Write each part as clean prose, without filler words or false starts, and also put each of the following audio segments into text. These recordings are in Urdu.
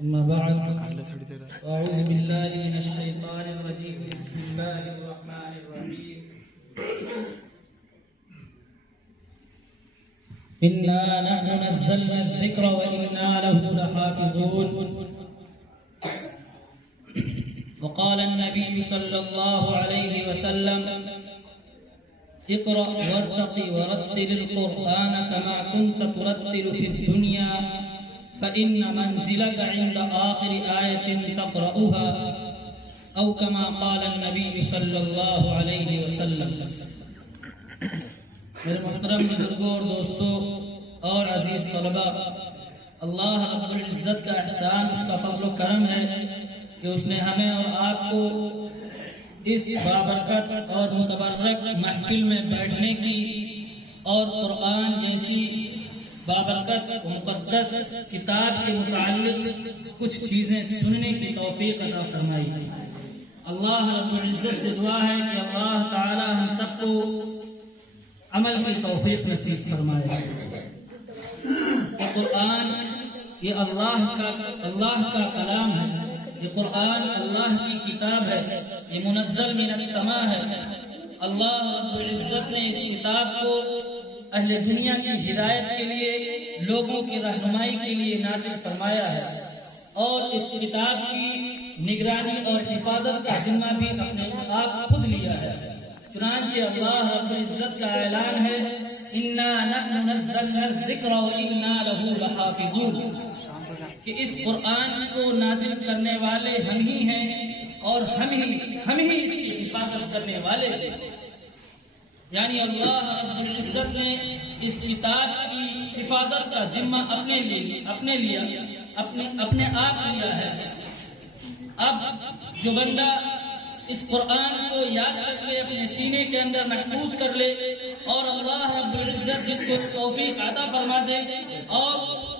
أما بعد أعوذ بالله من الشيطان الرجيم بسم الله الرحمن الرحيم إنا نحن نزلنا الذكر وإنا له لحافظون وقال النبي صلى الله عليه وسلم اقرأ وارتقي ورتل القرآن كما كنت ترتل في الدنيا فإن منزلك عند آخر آية تقرأها أو كما قال النبي صلى الله عليه وسلم. میرے محترم بزرگوں اور دوستوں اور عزیز طلباء، اللہ رب العزت کا احسان، اس کا فضل و کرم ہے کہ اس نے ہمیں اور آپ کو اس بابرکت اور متبرک محفل میں بیٹھنے کی اور قرآن جیسی بابرکت مقدس کتاب کے متعلق کچھ چیزیں سننے کی توفیق عطا فرمائی. اللہ رب العزت سے دعا ہے کہ اللہ تعالی ہم سب کو عمل کی توفیق نصیب فرمائے. قرآن یہ اللہ کا کلام ہے، یہ قرآن اللہ کی کتاب ہے، یہ منزل من السماء ہے. اللہ رب العزت نے اس کتاب کو اہل دنیا کی ہدایت کے لیے، لوگوں کی رہنمائی کے لیے نازل فرمایا ہے، اور اس کتاب کی نگرانی اور حفاظت کا ذمہ بھی اپنے آپ خود لیا ہے. چنانچہ اللہ رب العزت کا اعلان ہے انا نحن نزلنا الذکر وانا له لحافظون، کہ اس قرآن کو نازل کرنے والے ہم ہی ہیں اور ہم ہی اس کی حفاظت کرنے والے ہیں. یعنی اللہ رب العزت نے اس کتاب کی حفاظت کا ذمہ اپنے آپ لیا ہے. اب جو بندہ اس قرآن کو یاد کر کے اپنے سینے کے اندر محفوظ کر لے، اور اللہ رب العزت جس کو توفیق عطا فرما دے اور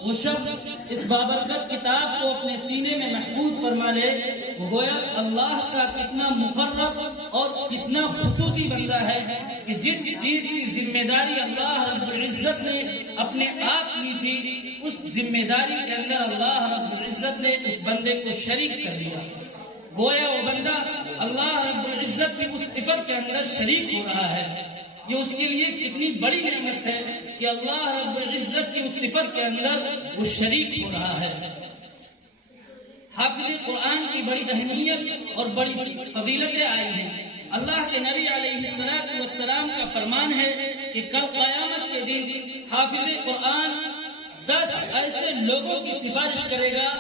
وہ شخص اس بابرکت کتاب کو اپنے سینے میں محفوظ فرما لے، وہ گویا اللہ کا کتنا مقرب اور کتنا خصوصی بندہ ہے کہ جس چیز کی ذمہ داری اللہ رب العزت نے اپنے آپ لی تھی، اس ذمہ داری کے اندر اللہ رب العزت نے اس بندے کو شریک کر دیا. گویا وہ بندہ اللہ رب العزت کی اس صفت کے اندر شریک ہو رہا ہے. یہ اس کے لیے کتنی بڑی نعمت ہے کہ اللہ رب العزت کی اس صفت کے اندر وہ شریک ہو رہا ہے. حافظ قرآن کی بڑی اہمیت اور بڑی فضیلتیں آئی ہیں. اللہ کے نبی علیہ السلام کا فرمان ہے کہ کل قیامت کے دن حافظ قرآن 10 ایسے لوگوں کی سفارش کرے گا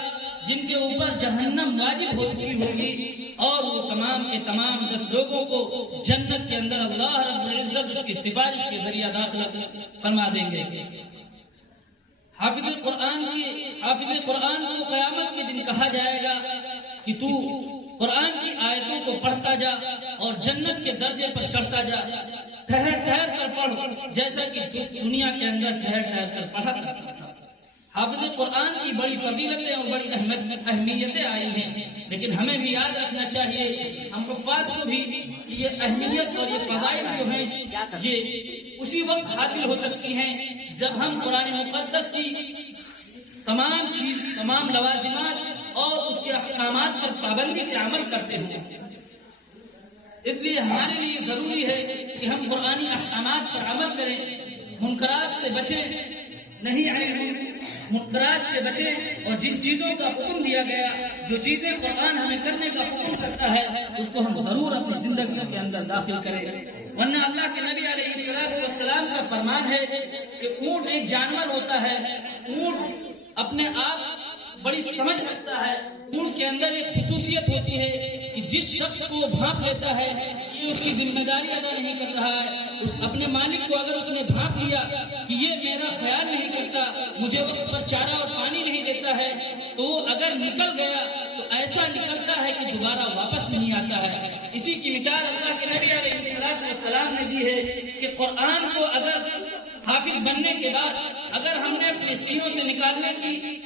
جن کے اوپر جہنم واجب ہو چکی ہوگی، اور وہ تمام کے تمام 10 لوگوں کو جنت کے اندر اللہ رب العزت اس کی سفارش کے ذریعہ داخلہ فرما دیں گے. حافظ قرآن کو قیامت کے دن کہا جائے گا کہ تو قرآن کی آیتوں کو پڑھتا جا اور جنت کے درجے پر چڑھتا جا، ٹھہر کر پڑھ، جیسا کہ دنیا کے اندر ٹھہر کر پڑھا کرتا تھا. حافظ قرآن کی بڑی فضیلتیں اور بڑی اہمیتیں آئی ہیں، لیکن ہمیں بھی یاد رکھنا چاہیے، ہم حفاظ کو بھی، یہ اہمیت اور یہ فضائل جو ہیں یہ اسی وقت حاصل ہو سکتی ہیں جب ہم قرآن مقدس کی تمام لوازمات اور اس کے احکامات پر پابندی سے عمل کرتے ہیں. اس لیے ہمارے لیے ضروری ہے کہ ہم قرآنی احکامات پر عمل کریں، منکرات سے بچیں، منکرات سے بچیں، اور جن چیزوں کا حکم دیا گیا، جو چیزیں قرآن ہمیں کرنے کا حکم کرتا ہے، اس کو ہم ضرور اپنی زندگی کے اندر داخل کریں. ورنہ اللہ کے نبی علیہ السلام کا فرمان ہے کہ اونٹ ایک جانور ہوتا ہے، اونٹ اپنے آپ بڑی سمجھ رکھتا ہے. اونٹ کے اندر ایک خصوصیت ہوتی ہے کہ جس شخص کو وہ بھانپ لیتا ہے یہ اس کی ذمہ داری ادا نہیں کر رہا ہے. اپنے مالک کو اگر اس نے بھانپ لیا کہ یہ میرا خیال نہیں کرتا، مجھے وقت پر چارہ اور پانی نہیں دیتا ہے، تو وہ اگر نکل گیا تو ایسا نکلتا ہے کہ دوبارہ واپس نہیں آتا ہے. اسی کی مثال اللہ کے نبی علیہ السلام نے دی ہے کہ قرآن کو اگر حافظ بننے کے بعد اگر ہم نے اپنے سینوں سے نکالنے کی،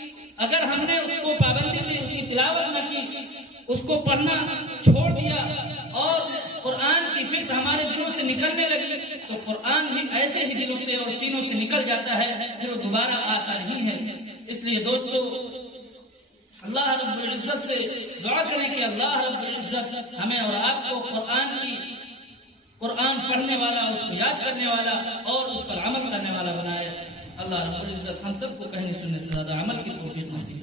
اگر ہم نے اس کو پابندی سے اس کی تلاوت نہ کی، اس کو پڑھنا چھوڑ دیا اور قرآن کی فکر ہمارے دلوں سے نکلنے لگی، تو قرآن بھی ایسے ہی دلوں سے اور سینوں سے نکل جاتا ہے، پھر وہ دوبارہ آتا نہیں ہے. اس لیے دوستو اللہ رب العزت سے دعا کریں کہ اللہ رب العزت ہمیں اور آپ کو قرآن پڑھنے والا، اس کو یاد کرنے والا اور اس پر عمل کرنے والا بنائے۔ اللہ رب العزت ہم سب کو کہنے سننے سے زیادہ عمل کی توفیق نصیب